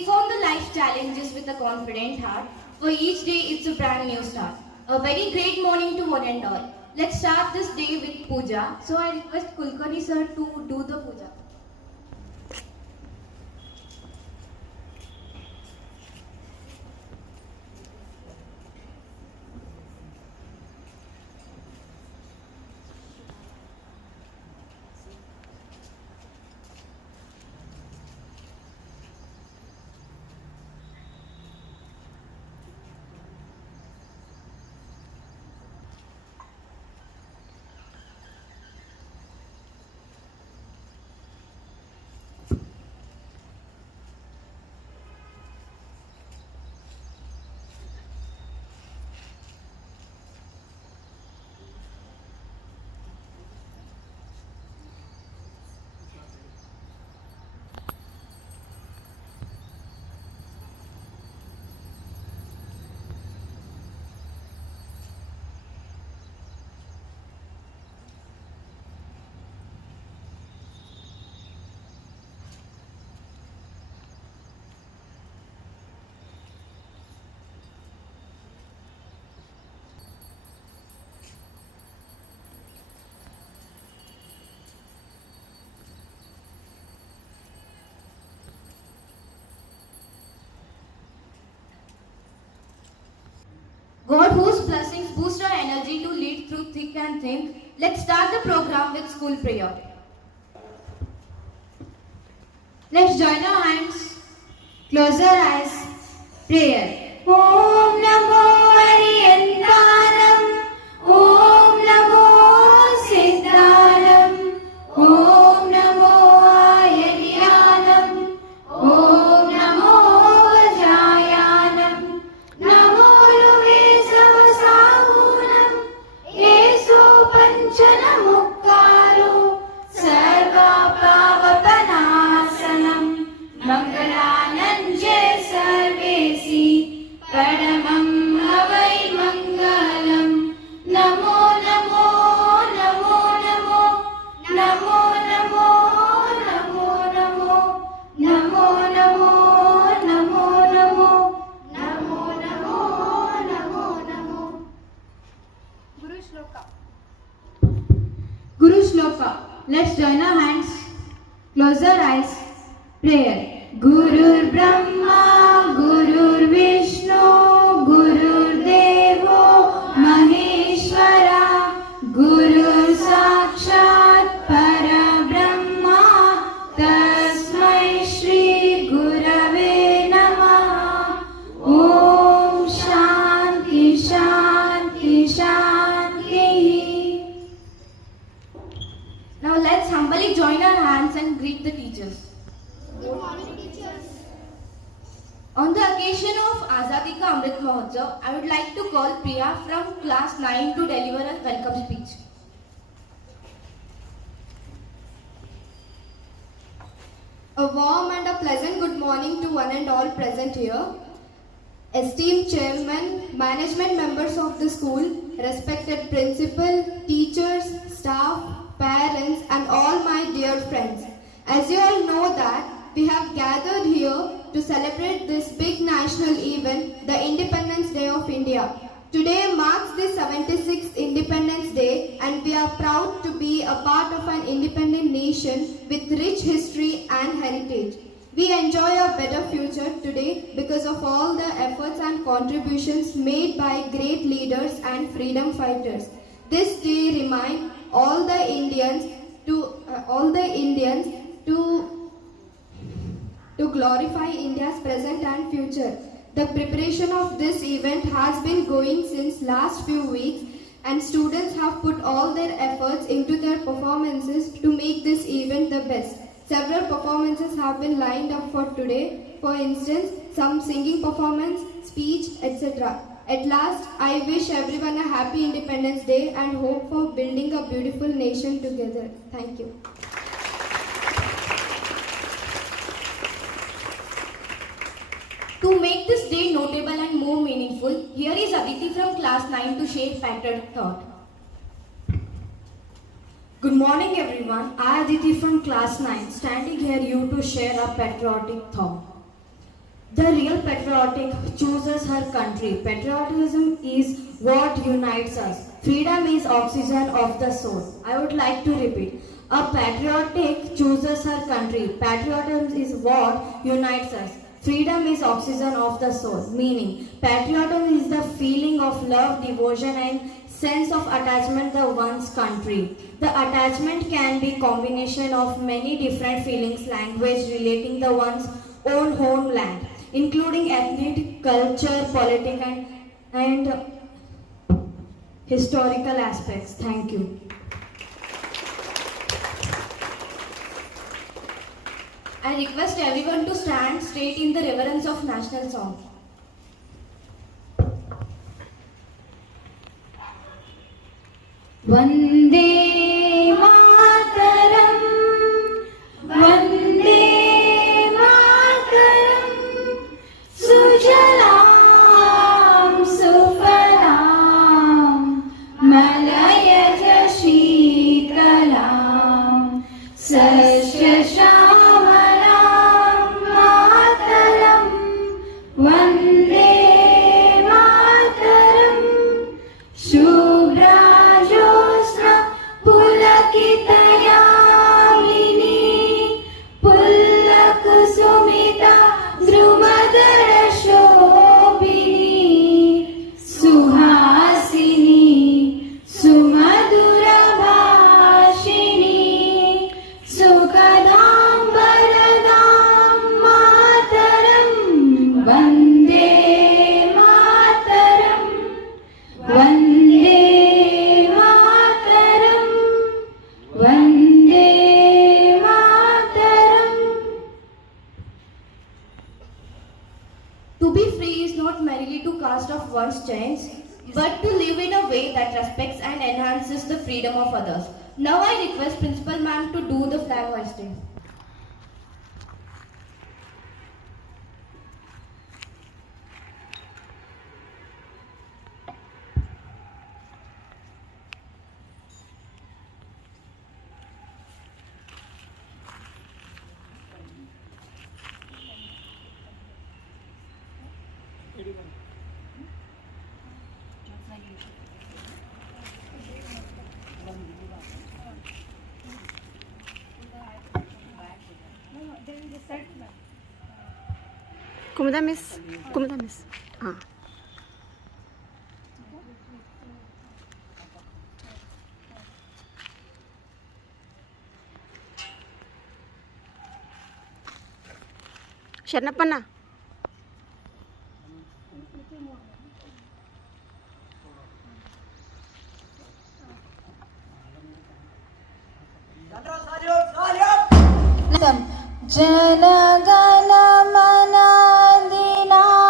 take on the life challenges with a confident heart. For each day, it's a brand new start. A very great morning to one and all. Let's start this day with puja. So I request Kulkarni sir to do the puja. God whose blessings boost our energy to lead through thick and thin. Let's start the program with school prayer. Let's join our hands, close our eyes, prayer. Om Namo Ariyantanam, Om Namo Siddhanam, Om Namo Ayadhyanam, Om Namo Vajayanam, Namo Luve Savasahunam, Yesu Panchana Mukkaro, Sarva Pavapanasanam, Mangalananje Sarvesi, Paramam Havai Mangalam, Namo Namo Namo Namo, Namo Namo Namo Namo, Namo Namo Namo Namo, Namo Namo Namo Namo. Guru Shloka. Let's join our hands, close our eyes, prayer. Gurur Brahma, Gurur Vishnu, Gurur Devo Maheshwara, Gurur Sakshat Parabrahma, Tasmai Shri Gurave Namaha. Om Shanti Shanti Shanti. Now let's humbly join our hands and greet the teachers. Good morning, teachers. On the occasion of Azadi Ka Amrit Mahotsav, I would like to call Priya from class 9 to deliver a welcome speech. A warm and a pleasant good morning to one and all present here. Esteemed chairman, management members of the school, respected principal, teachers, staff, parents and all my dear friends. As you all know that we have gathered here to celebrate this big national event, the Independence Day of India. Today marks the 76th Independence Day and we are proud to be a part of an independent nation with rich history and heritage. We enjoy a better future today because of all the efforts and contributions made by great leaders and freedom fighters. This day reminds all the Indians to glorify India's present and future. The preparation of this event has been going since last few weeks and students have put all their efforts into their performances to make this event the best. Several performances have been lined up for today. For instance, some singing performance, speech, etc. At last, I wish everyone a happy Independence Day and hope for building a beautiful nation together. Thank you. To make this day notable and more meaningful, here is Aditi from class 9 to share patriotic thought. Good morning everyone, I Aditi from class 9 standing here you to share a patriotic thought. The real patriotic chooses her country. Patriotism is what unites us. Freedom is oxygen of the soul. I would like to repeat. A patriotic chooses her country. Patriotism is what unites us. Freedom is oxygen of the soul. Meaning, patriotism is the feeling of love, devotion, and sense of attachment to one's country. The attachment can be combination of many different feelings, language relating to one's own homeland, including ethnic, culture, political, and historical aspects. Thank you. I request everyone to stand straight in the reverence of national song. Vande Mataram, Vande Mataram, Sujalam Sufalam, Malayaj Sheetalam, Sasya Shamalam Mataram, Vande Mataram, Shubhra पुलकितयामिनी पुल्लकुसुमिता द्रुमदलशोभिनी Suhasini सुमधुरभाषिणी सुखदां वरदां मातरं वन्दे मातरं वन्दे Vande Mataram. To be free is not merely to cast off one's chains, but to live in a way that respects and enhances the freedom of others. Now I request Principal Ma'am to do the flag hoisting. Kumada miss. Ah. Sharnapana. जनगण मन अधिनायक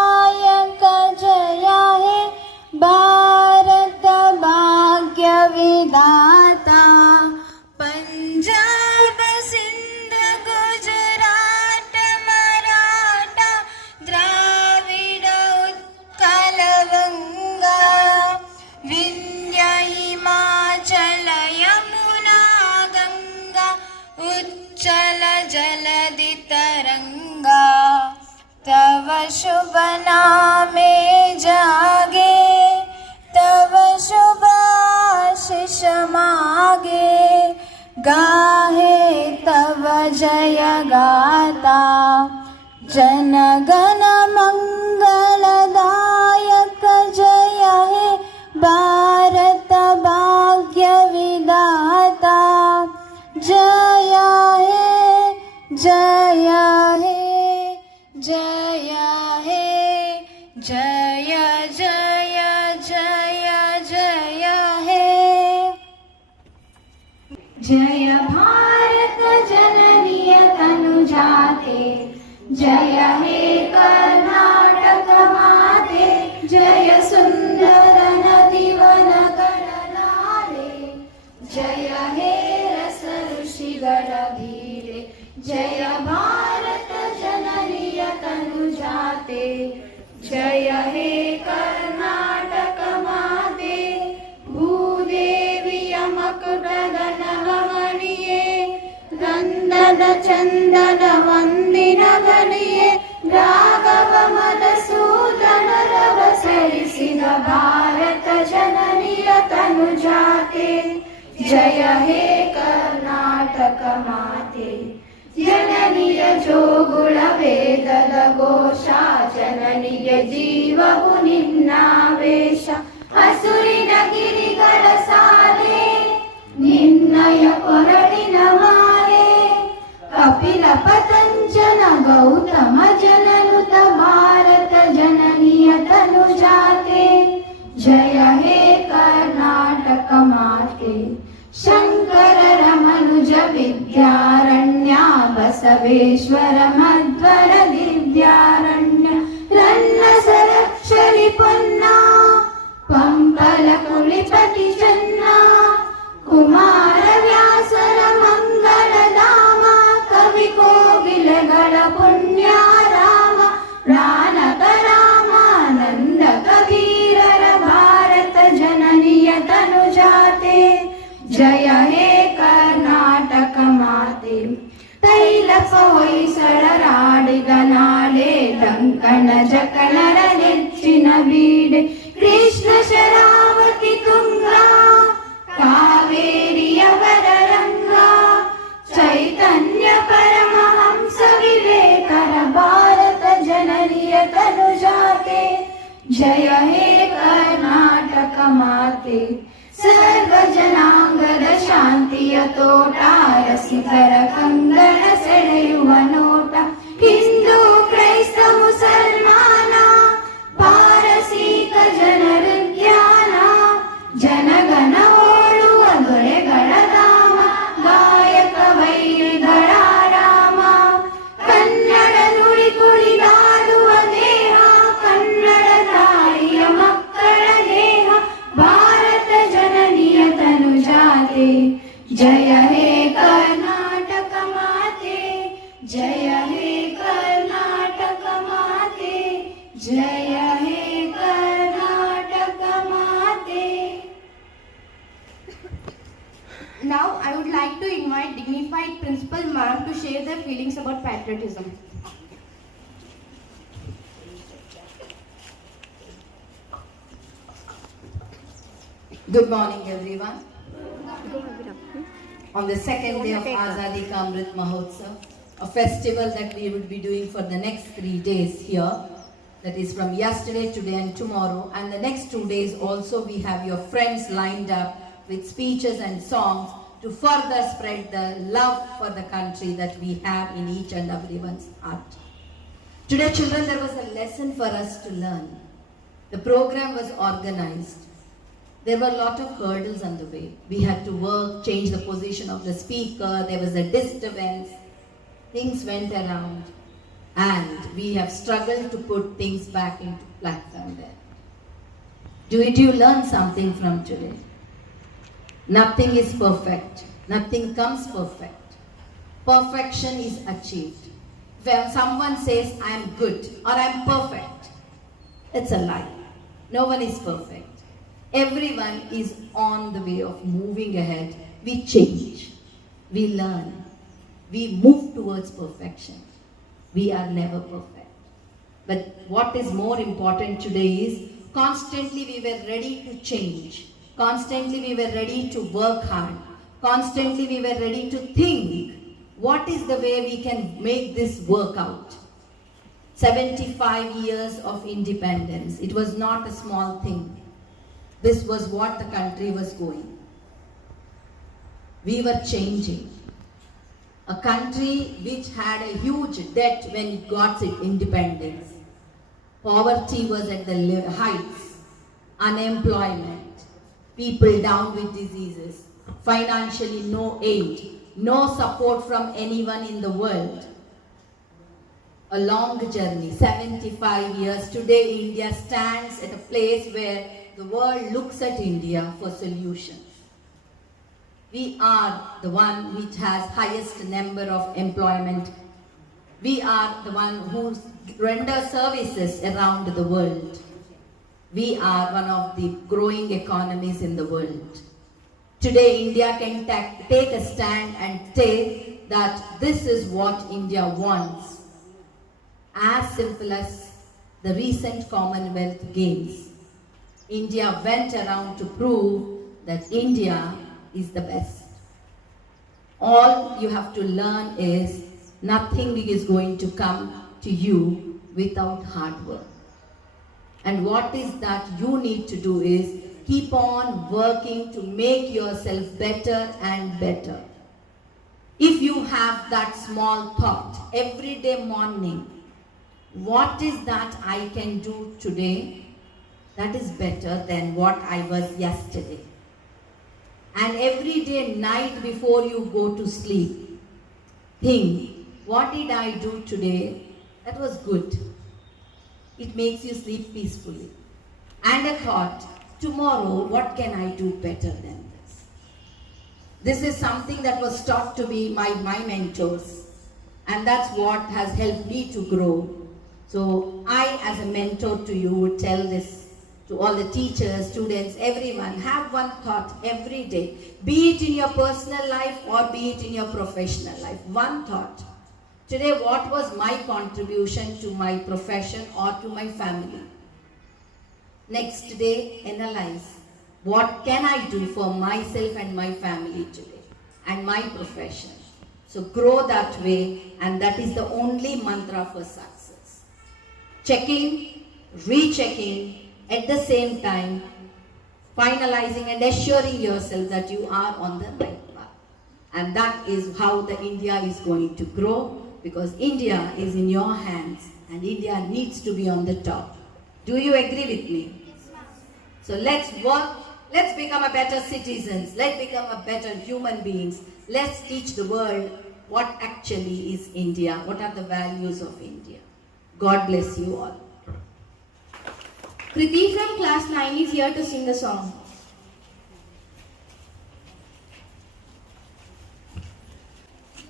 जय हे भारत भाग्य विधाता पंजाब सिंध गुजरात मराठा द्राविड उत्कल गंगा विंध्य हिमाचल यमुना गंगा उच्चल जलधि तरंगा तव शुभ नामे जागे तव शुभ आशीष मागे गाहे तव जय गाता जनगण मंगलदायक जय हे भारत भाग्य विधाता जय हे जय हे जय हे जय जय जय जय हे जय भारत जननी तनुजाते जय हे कर्नाटक माते जय सुंदर नदीवन गणनाले जय हे रस ऋषि गणधीरे जय भारत जननी तनुजाते जय हे कर्नाटक माते भूदेवी यमक गगन गमनिये नंदन चंदन वंदिन गणिये राघव जय हे कर्नाटक माते जननीय जोगुಳ ವೇದದ ಘೋಷ ಜನನಿಯ ಜೀವವು ನಿನ್ನಾವೇಶ ಹಸುರಿನ ಗಿರಿಗಳ ಸಾಲೆ ನಿನ್ನಯ ಕೊರಳಿನ ಮಾಲೆ ಕಪಿಲ ಪತಂಜನ ಗೌತಮ ಜನನುತ ಭಾರತ ಜನನಿಯ ತನುಜಾತೆ ಜಯ ಹೇ ಕರ್ನಾಟಕ ಮಾತೆ ಶಂಕರರ ಮನುಜ ವಿದ್ಯಾರಣ್ಯ ಬಸವೇಶ್ವರ ಮಧ್ವರ ದಿವ್ಯಾರಣ್ಯ ರನ್ನ ಸರಕ್ಷರಿ ಪೊನ್ನ ಪಂಪಲ ಕುಳಿಪತಿ ಚೆನ್ನ ಕುಮಾರ ವ್ಯಾಸರ ಮಂಗಳಧಾಮ ಕವಿ ಕೋಗಿಲೆಗಳ ಪುಣ್ಯ ರಾಮ ಪ್ರಾಣಕ ರಾಮಾನಂದ ಕಬೀರರ ಭಾರತ ಜನನಿಯ ತನುಜಾತೆ ಜಯ ಹೇ ಕರ್ನಾಟಕ ಮಾತೆ ತೈಲಪ ಹೊಯ್ಸಳರಾಡಿದ ನಾಡೆ ಡಂಕಣ ಜಕಣರ ನೆಚ್ಚಿನ ಬೀಡೆ ಕೃಷ್ಣ ಶರಾವತಿ ತುಂಗ ಕಾವೇರಿಯವರ ರಂಗ ಚೈತನ್ಯ ಪರಮಹಂಸ ವಿವೇಕರ ಭಾರತ ಜನನಿಯ ತನುಜಾತೆ ಜಯ ಹೇ ಕರ್ನಾಟಕ ಮಾತೆ ಸರ್ವ ಜನಾಂಗದ ಶಾಂತಿಯ ತೋಟ ರಸಿಕರ ಕಂಗಣ ಸೆಳೆಯುವ ನೋಟ ಹಿಂದೂ ಕ್ರೈಸ್ತ ಮುಸಲ್ಮಾನ ಪಾರಸೀಕ ಜನರ ಧ್ಯಾನ ಜನಗಣ ಓಡುವ ದೊರೆಗಳ ಧಾಮ ಗಾಯಕ ವೈರಿಗಳ ರಾಮ ಕನ್ನಡ ನುಡಿ ಕುಣಿದಾಡುವ ದೇಹ ಕನ್ನಡ ತಾಯಿಯ ಮಕ್ಕಳ ದೇಹ ಭಾರತ ಜನನಿಯ ತನುಜಾತೆ ಜಯ ಹೇ ಕರ್ನಾಟಕ ಮಾತೆ ಜಯ ಹೇ ಕರ್ನಾಟಕ ಮಾತೆ ಜಯ ಹೇ ಕರ್ನಾಟಕ ಮಾತೆ. Now I would like to invite dignified Principal Ma'am to share their feelings about patriotism. Good morning, everyone. On the second day of Azadi Ka Amrit Mahotsav, a festival that we will be doing for the next 3 days here, that is from yesterday, today and tomorrow, and the next 2 days also we have your friends lined up with speeches and songs to further spread the love for the country that we have in each and everyone's heart. Today, children, there was a lesson for us to learn. The program was organized. There were a lot of hurdles on the way. We had to work, change the position of the speaker, there was a disturbance, things went around, and we have struggled to put things back into platform there. Did you learn something from today? Nothing is perfect. Nothing comes perfect. Perfection is achieved. When someone says, I am good or I am perfect, it's a lie. No one is perfect. Everyone is on the way of moving ahead. We change, we learn, we move towards perfection. We are never perfect. But what is more important today is constantly we were ready to change. Constantly we were ready to work hard. Constantly we were ready to think, what is the way we can make this work out? 75 years of independence. It was not a small thing. This was what the country was going. We were changing. A country which had a huge debt when it got its independence. Poverty was at the heights. Unemployment. People down with diseases. Financially no aid. No support from anyone in the world. A long journey, 75 years. Today India stands at a place where the world looks at India for solutions. We are the one which has highest number of employment. We are the one who render services around the world. We are one of the growing economies in the world. Today India can take a stand and say that this is what India wants. As simple as the recent Commonwealth Games. India went around to prove that India is the best. All you have to learn is nothing is going to come to you without hard work. And what is that you need to do is keep on working to make yourself better and better. If you have that small thought every day morning, what is that I can do today that is better than what I was yesterday? And every day night before you go to sleep, think, what did I do today that was good? It makes you sleep peacefully. And a thought, tomorrow what can I do better than this? This is something that was taught to me by my mentors, and that's what has helped me to grow. So I, as a mentor to you, would tell this to all the teachers, students, everyone. Have one thought every day, be it in your personal life or be it in your professional life. One thought. Today, what was my contribution to my profession or to my family? Next day, analyze. What can I do for myself and my family today and my profession? So grow that way, and that is the only mantra for success. Checking, rechecking, at the same time, finalizing and assuring yourself that you are on the right path. And that is how the India is going to grow, because India is in your hands and India needs to be on the top. Do you agree with me? So let's work, let's become a better citizens, let's become a better human beings. Let's teach the world what actually is India, what are the values of India. God bless you all. Kriti from class 9 is here to sing a song.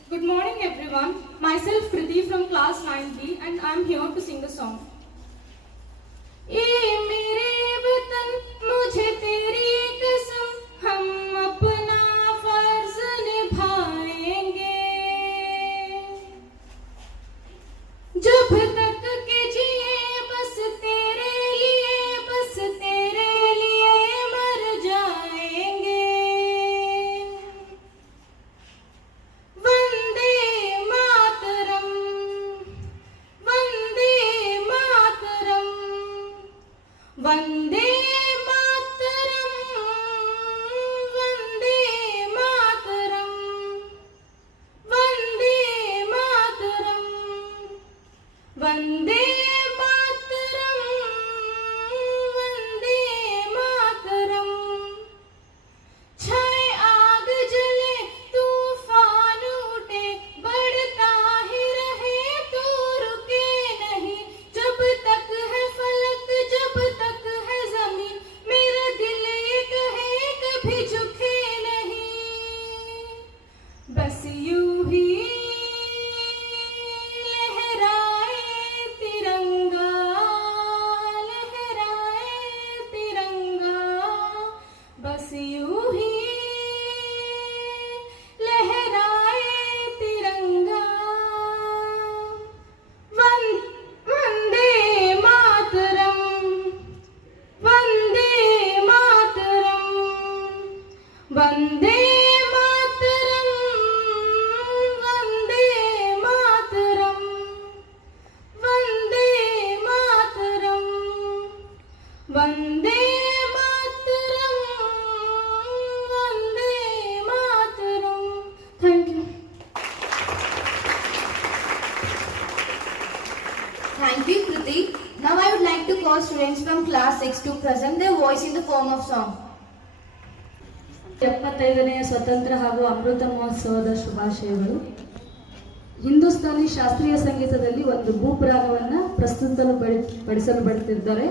Good morning everyone. Myself Kriti from class 9B and I am here to sing the song. ये मेरे वतन मुझे तेरी कसम हम अपना फर्ज निभाएंगे जब तक के जिए बस तेरे लिए मर जाएंगे वंदे मातरम वंदे मातरम वंदे मातरम वंदे मातरम वंदे मातरम वंदे मातरम वंदे मातरम छाए आग जले तूफान उठे बढ़ता ही रहे तो रुके नहीं जब तक है फलक जब तक है जमीन मेरा दिल ये कहे कभी झुके नहीं बस यूं ही लहराए तिरंगा बस यूं ही लहराए तिरंगा Vande Mataram Vande Mataram Vande Mataram Vande Mataram Vande Mataram Vande Mataram Vande Mataram thank you Thank you, Kriti. Now I would like to call students from class 6 to present their voice in the form of song. 75ನೇ ಸ್ವತಂತ್ರ ಹಾಗೂ ಅಮೃತ ಮಹೋತ್ಸವದ ಶುಭಾಶಯಗಳು. ಹಿಂದೂಸ್ತಾನಿ ಶಾಸ್ತ್ರೀಯ ಸಂಗೀತದಲ್ಲಿ ಒಂದು ಭೂಪ್ ರಾಗವನ್ನು ಪಡಿಸಲು ಬರುತ್ತಿದ್ದಾರೆ.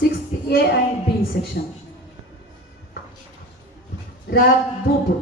6th A and B section. Raag Bhup.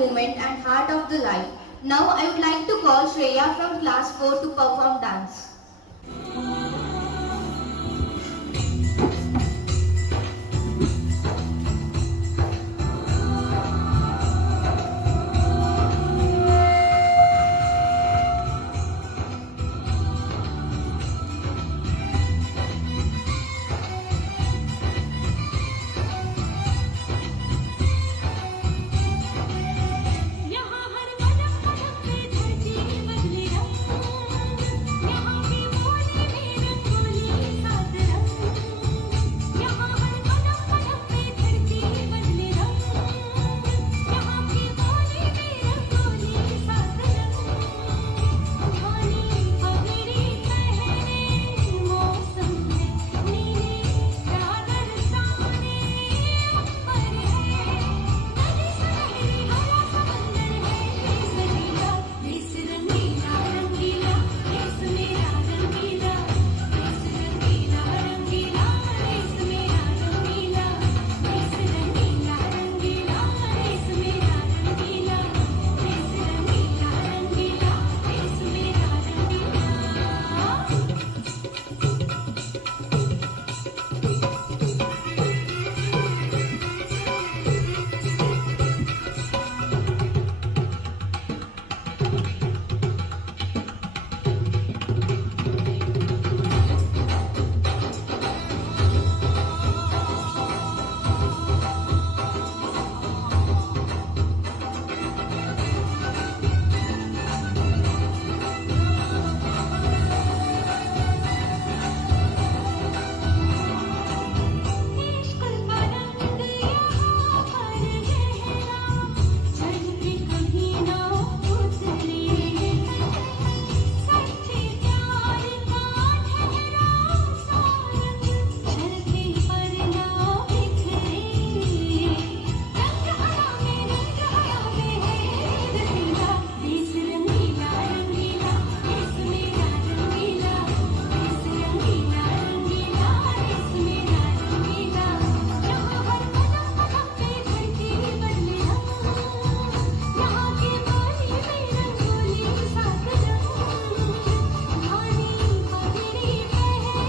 movement and heart of the life. Now I would like to call Shreya from class 4 to perform dance. यहाँ हर कदम कदम पे धरती बदले रंग, यहाँ की बोली में रंगोली सात रंग। यहाँ हर कदम कदम पे धरती बदले रंग, यहाँ की बोली में रंगोली सात रंग। धानी पगड़ी पहने मौसम है नीले चादर ताने ऊपर है, नदी सुनहरी हरा समंदर है देश रंगीला, देश रंगीला रंगीला, देश मेरा रंगीला, देश रंगीला रंगीला, देश मेरा रंगीला, देश रंगीला रंगीला, देश मेरा रंगीला, देश रंगीला रंगीला, देश मेरा रंगीला। इश्क़ का रंग यहाँ पर गहरा, चढ़ के कभी ना उतरे, सच्चे प्यार का ठहरा सा रंग, चरखे पर ना बिखरे। रंग हरा में है रंगीला, देश रंगीला रंगीला, देश मेरा रंगीला, देश रंगीला रंगीला, देश मेरा रंगीला। यहाँ हर कदम कदम पे धरती बदले रंग, यहाँ की बोली में रंगोली सात रंग। धानी पगड़ी पहने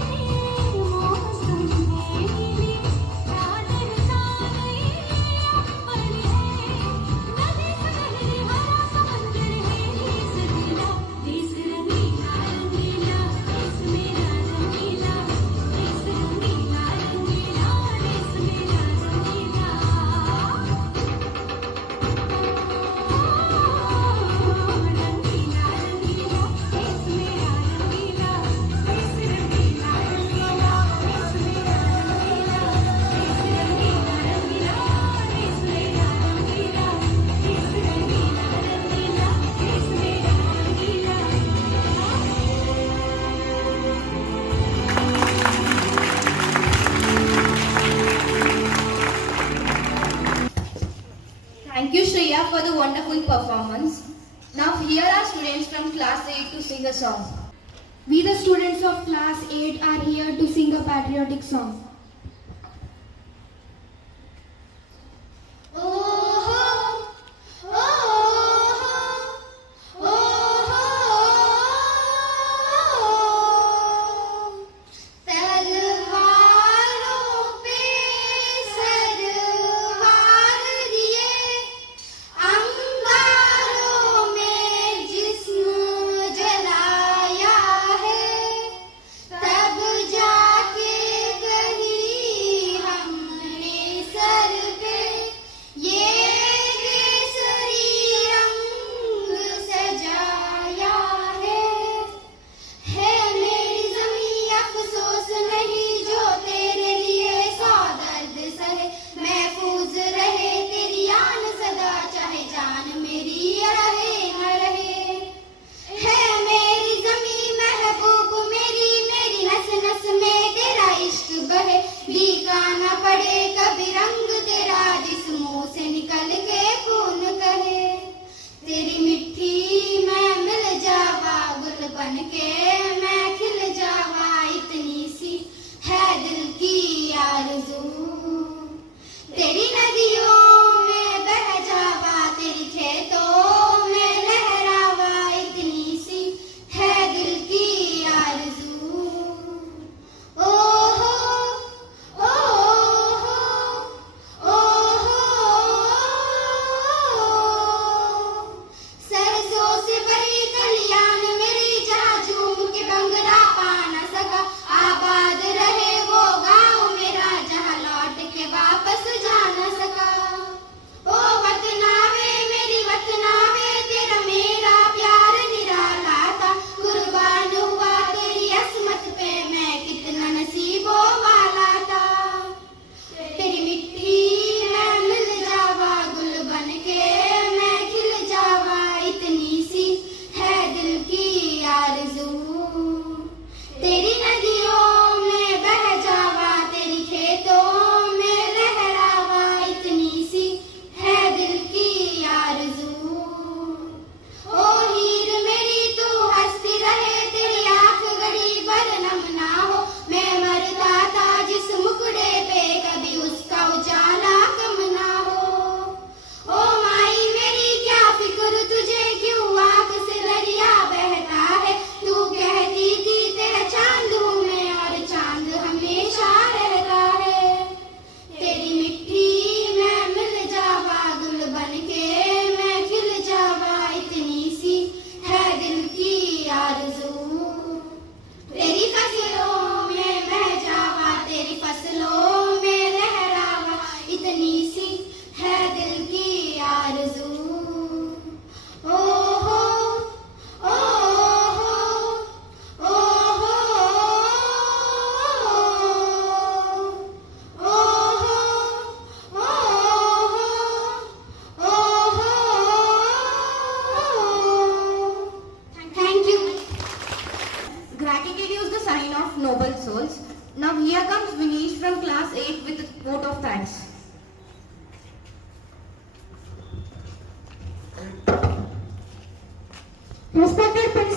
मौसम है नीली चादर ताने ऊपर है, नदी सुनहरी हरा समंदर है देश रंगीला, देश रंगीला रंगीला, देश मेरा रंगीला, देश रंगीला रंगीला, देश मेरा रंगीला। रंगीला रंगीला, देश मेरा रंगीला, देश रंगीला रंगीला, देश मेरा रंगीला, देश रंगीला रंगीला, देश मेरा रंगीला, देश रंगीला रंगीला, देश मेरा रंगीला। Thank you, Shreya, for the wonderful performance. Now here are students from class 8 to sing a song. We, the students of class 8, are here to sing a patriotic song. तलवारों पे सरवार दिए, अंगारों में जिस्म जलाया है, तब जाके कहीं हमने सर पे ये केसरी रंग सजाया है मेरी ज़मीं अफ़सोस नहीं जो तेरे लिए सौ दर्द सहे, महफूज रहे तेरी आन सदा चाहे जान मेरी रहे न रहे। है मेरी ज़मीं महबूब मेरी, मेरी नस नस में तेरा इश्क बहे, भीगा न पड़े कभी रंग तेरा जिस मुंह से निकल के खून कहे। तेरी मिट्टी मैं मिल जावा गुल बन के मैं खिल जावा, इतनी सी है दिल की आरज़ू। तेरी नदियों में बह जावा, तेरी Respected